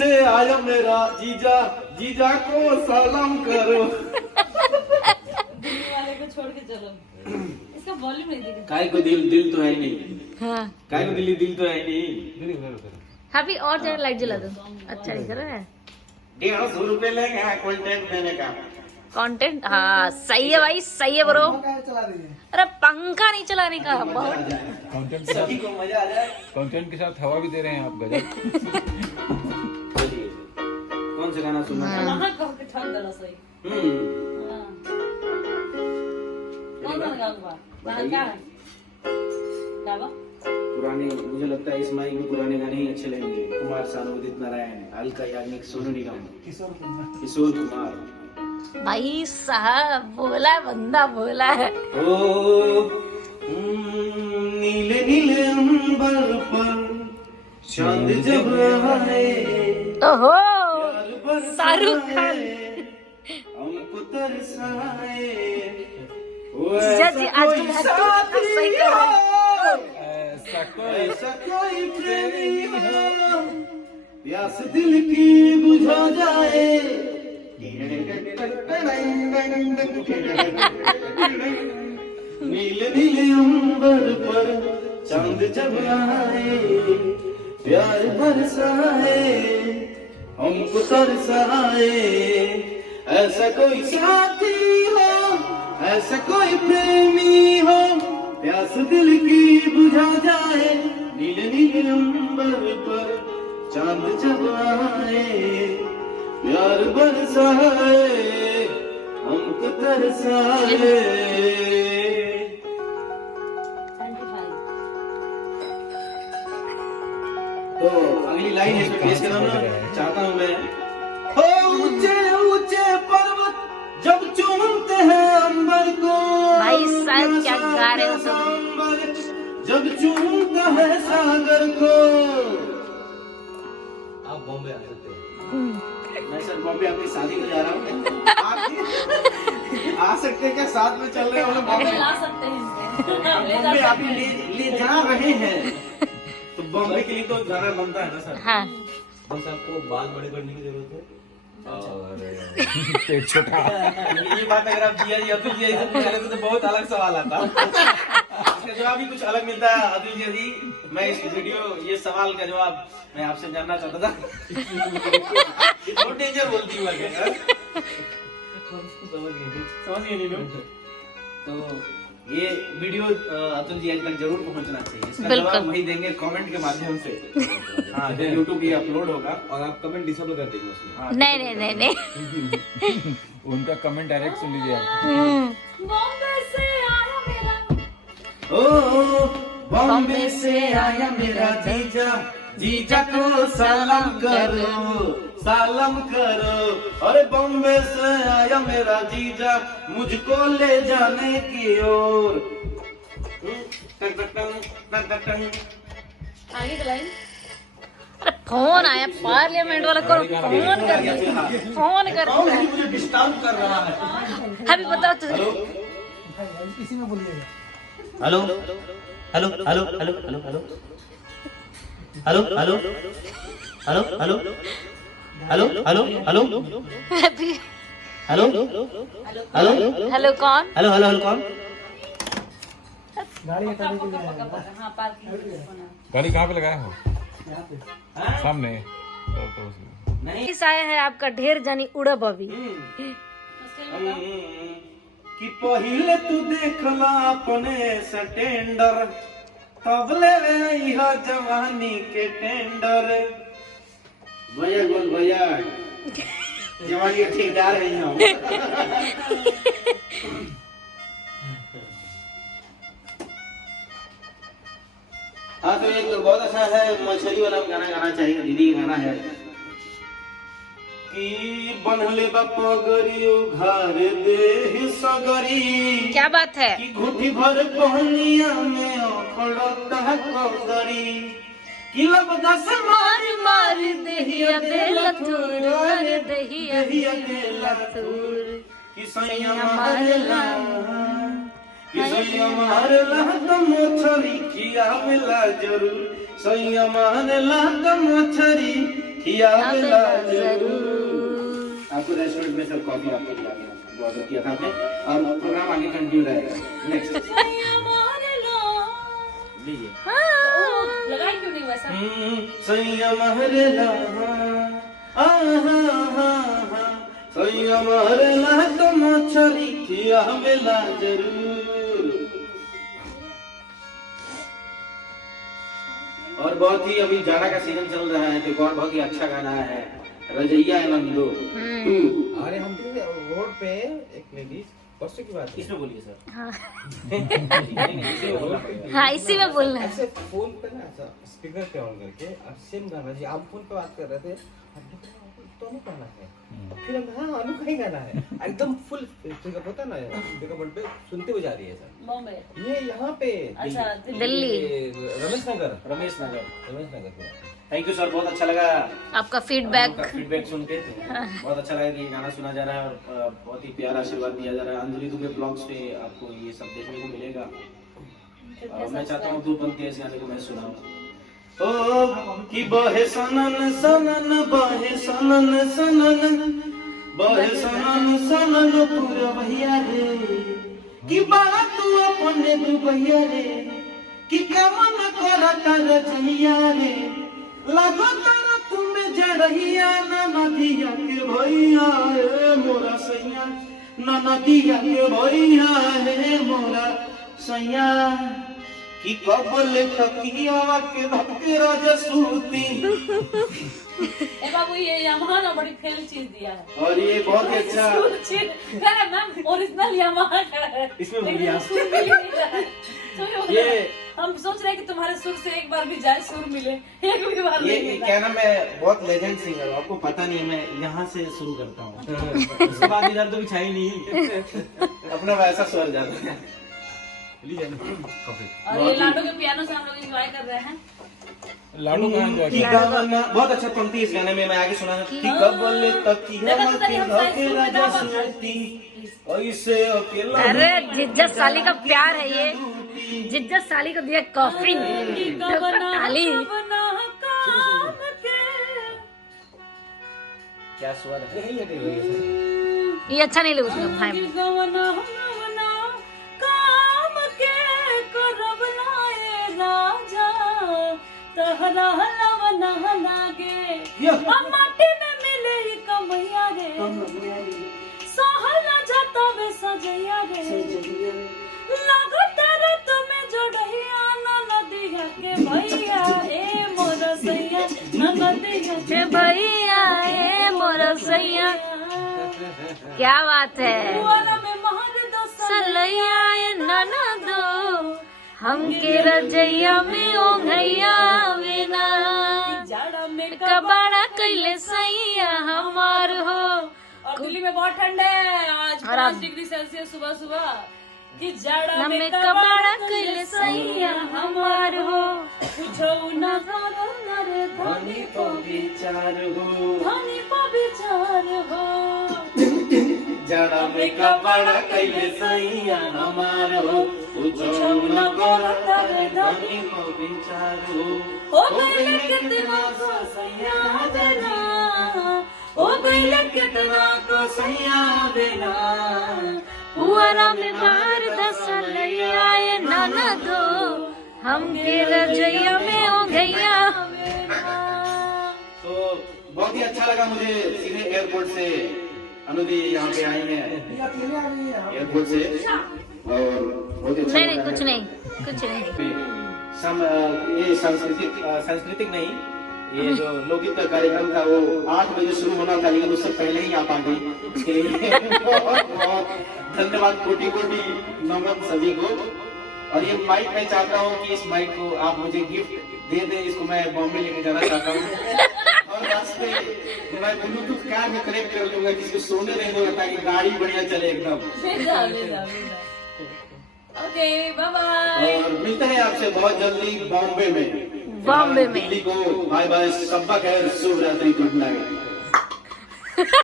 से आया मेरा जीजा, जीजा को सलाम करो। दिल्ली वाले को छोड़ के चलो, इसका वॉल्यूम नहीं दिखा। काय को दिल तो है ही नहीं। हाँ काय को दिल तो है ही नहीं। अभी और जरा लाइट जला दो, अच्छा दिख रहा है। 150 रुपए लेंगे कंटेंट देने का। कंटेंट हाँ सही है भाई, सही है ब्रो। अरे पंखा नहीं चलाने का, बहुत कंटेंट के सभी साथ, को मजा आ जाए। कंटेंट के साथ हवा भी दे रहे हैं आप, गजब। चलिए, कौन सा गाना सुनना है? वहाँ कहो कि ठग गला सही। हाँ। कौन सा गाऊंगा? वहाँ क्या है? गावा? पुराने, मुझे लगता है इस माइक में पुराने गाने ही अच्छे लगेंगे। कुमार सानू, उदित नारायण, अलका याग्निक, सोनू निगम, किशोर कुमार। भाई साहब बोला है, बंदा बोला है। ओ नीले नीले अंबर पर चांद जब आए, ओहो प्यार बरसाए, शाहरुख खान। हमको तरसाए, जीजा जी आजकल साथी सही कर रहे हैं। ऐसा कोई प्रेमी हो, प्यास दिल की बुझा जाए। नीले नीले अंबर पर चांद जब आए, प्यार बरसाए, हमको तरसाए। ऐसा कोई साथी हो, ऐसा कोई प्रेमी हो, प्यास दिल की बुझा जाए। नीले नीले अंबर पर चांद जब आए, प्यार बरसाए, हमको तरसाए। 25। तो अगली लाइन है, इसमें पेश करना चाहता हूँ मैं। हो ऊंचे ऊंचे पर्वत जब चूमते हैं अंबर को, भाई शायद क्या गा रहे हो सब। अंबर जब चूमता है सागर को। आप बॉम्बे आ सकते हैं। मैं सर बॉम्बे अपनी शादी को जा रहा हूँ। आप आ सकते हैं क्या? साथ में चल रहे हो बॉम्बे? ला सकते हैं। ले जा बॉम्बे आप सकते हैं। ले जा रहे हैं, तो बॉम्बे के लिए तो जाना बनता है ना सर। हाँ बस आपको बाल बड़े करने की जरूरत है और पेट छोटा। ये बात अगर आप जिया जी अतुल जी से पूछ रहे थे तो बहुत अलग सवाल आता। इसका जवाब भी कुछ अलग मिलता है। अतुल जी, मैं इस वीडियो ये सवाल का जवाब मैं आपसे जानना चाहता था। बहुत डेंजर बोलती हूँ समझ गए नहीं लोग। तो ये वीडियो अतुल जी तक जरूर पहुंचना चाहिए। इसका बिल्कुल। जवाब वही देंगे कमेंट के माध्यम से। हाँ, जब यूट्यूब पे अपलोड होगा और आप कमेंट डिसेबल कर देंगे उसमें। हाँ, नहीं नहीं नहीं नहीं। उनका कमेंट डायरेक्ट सुन लीजिए आप। बॉम्बे से आया मेरा। ओ बॉम्बे से आया मेरा जीजा, जीजा को सलाम करो, सलाम करो। अरे बॉम्बे से आया मेरा जीजा, मुझको ले जाने की ओर। आगे का लाइन। अरे फोन आया पार्लियामेंट वाला को, फोन कर दिया, फोन कर कौन दिया। है मुझे डिस्टर्ब कर रहा है? अभी बताओ तुझे। Hello hello hello hello hello hello hello hello hello hello hello hello hello hello अभी हेलो हेलो हेलो कौन? हेलो हेलो हेलो कौन? हाँ पार्किंग। गाड़ी कहाँ पे लगाया हो? सामने। तो उसमें। नहीं इस आया है आपका ढेर जानी उड़ब अभी। कि पहिले तू देखला अपने सटेंडर, तब ले यह जवानी के टेंडर। भैया बोल भैया, जवानी के ठेकेदार है यहाँ। हाँ तो एक बहुत अच्छा है, मछली वाला गाना गाना चाहिए। दीदी का गाना है कि बनले बपगरी घर दे सगरी। क्या बात है? कि घुटी भर पहनिया में खड़ता कौदरी। कि लबदा से मार मार दहिया बेला तूर, दहिया बेला तूर। कि सैया मारला, कि सैया मारला तो मछरी खियावेला जरूर। सैया मारला तो मछरी खियावेला जरूर। आपको रेस्टोरेंट में सब कॉफी आपके खिलाएंगे, ऑर्डर किया था आपने, और प्रोग्राम आगे कंटिन्यू रहेगा। नेक्स्ट लीजिए। लगाई क्यों नहीं वैसा? संयम हरेला संयम हरेला तो मछली खियावेला जरूर। और बहुत ही अभी जाड़ा का सीजन चल रहा है, तो एक और बहुत ही अच्छा गाना है, रजैया नंदो। अरे हम रोड पे एक लेडीज परसों की बात है, इसमें बोलिए सर। हाँ इसमें बोलना पड़ेगा। हाँ, इसी में बोलना है। ऐसे फोन पे ना ऐसा स्पीकर पे ऑन करके अब सेम गाना जी, आप फोन पे बात कर रहे थे, तो अनु गाना है, फिर हम हाँ अनु का ही गाना है, एकदम फुल पिकअप होता ना पिकअप पे सुनते हुए जा रही है सर। बॉम्बे। ये यहाँ पे अच्छा, दिल्ली। ये रमेश नगर पूरा। थैंक यू सर, बहुत अच्छा लगा आपका फीडबैक। फीडबैक सुन के। बहुत अच्छा लगा कि ये गाना सुना जा रहा है और बहुत ही प्यारा आशीर्वाद दिया जा रहा है। अंजलि दुबे ब्लॉग्स पे आपको ये सब देखने को मिलेगा। मैं चाहता हूँ 2 पंक्ति इस गाने को मैं सुनाऊं। ओ कि बहे सनन सनन बहे सनन सनन बहे सनन सनन पूरा भैया रे, कि बात तू अपने दुबैया रे, कि कमन करता रजैया रे, लगो तारा तुम्हें जड़हिया ना नदिया के भैया रे मोरा सैया, ना नदिया के भैया रे मोरा सैया, कि कबल तकिया के धक्के राजा सूती। ए बाबू ये यामाहा ना बड़ी फेल चीज दिया है। और ये बहुत ही अच्छा अरे मैम ओरिजिनल यामाहा का है, इसमें लेकिन बोलिए। सुर मिल नहीं रहा है। तो ये हम सोच रहे हैं कि तुम्हारे सुर से एक बार भी जाए, सुर मिले एक भी बार ये नहीं मिला। क्या नाम, मैं बहुत लेजेंड सिंगर हूँ, आपको पता नहीं है, मैं यहाँ से शुरू करता हूँ, उसके बाद इधर तो भी छाई नहीं, अपना वैसा स्वर जाता है। और ये लाडो के पियानो से हम लोग एंजॉय कर रहे हैं। लाडू कहाँ enjoy कि किया? गाना बहुत अच्छा पंक्ति इस गाने में मैं आगे सुना कि कबल तकिया देखो तो के हम धक्के सुर में राजा गावा। सूती, ऐसे अकेला अरे जिज्जत साली का प्यार है ये, जिज्जत साली को दिया कॉफी ताली। क्या स्वर है। यही हटे हुए सर। ये अच्छा नहीं लगा उसमें भाई। तहरा लवना लागे माटी में मिले ही कमैया रे, सहला जाता वे सजैया रे, लगो तेरे तुम्हें जोड़ैया ना नदिया के भैया ए मोर सैया, ना नदिया ए भैया ए मोरा सैया, क्या बात है। कुआरा में महर दो सलैया ए नाना दो, हमके रजैया में ओ घैया बिना, जाड़ा में कबाड़ा कैले सैया हमार हो। और दिल्ली में बहुत ठंड है आज, और 5 डिग्री सेल्सियस सुबह सुबह। कि जाड़ा में हमें कबाड़ा कबाड़ा कैले कैले सैया सैया हमार हो। पूछो न करो न रे धनी को विचार हो, धनी को विचार हो। जाड़ा में कपड़ा कैले सैया हमार हो, पूछो न करता रे धनी को विचार हो। हो गईले कितना को सैया देना, हो गईले कितना को सैया देना। पुअरा में बाहर दसलैया ए नाना दो, हमके रजैया में ओ घैया। तो बहुत ही अच्छा लगा मुझे, सीधे एयरपोर्ट से अनुदी यहाँ पे आई हैं एयरपोर्ट से, और बहुत ही अच्छा नहीं नहीं लगा। कुछ नहीं कुछ नहीं। ये सांस्कृतिक नहीं, ये जो लोकगीत का कार्यक्रम था वो 8 बजे शुरू होना था, लेकिन उससे पहले ही आप आ गई, इसके लिए बहुत बहुत धन्यवाद, कोटि कोटि नमन सभी को। और ये माइक मैं चाहता हूँ कि इस माइक को आप मुझे गिफ्ट दे दें, इसको मैं बॉम्बे लेके जाना चाहता हूँ, और रास्ते मैं ब्लूटूथ कार में कनेक्ट कर लूंगा, जिसको सोने नहीं दूंगा ताकि गाड़ी बढ़िया चले एकदम। ले जाओ ले जाओ। Okay bye bye. और मिलते हैं आपसे बहुत जल्दी बॉम्बे में। बॉम्बे में। दिल्ली को बाय बाय, सब्बा खैर, शुभ रात्रि, गुड नाइट।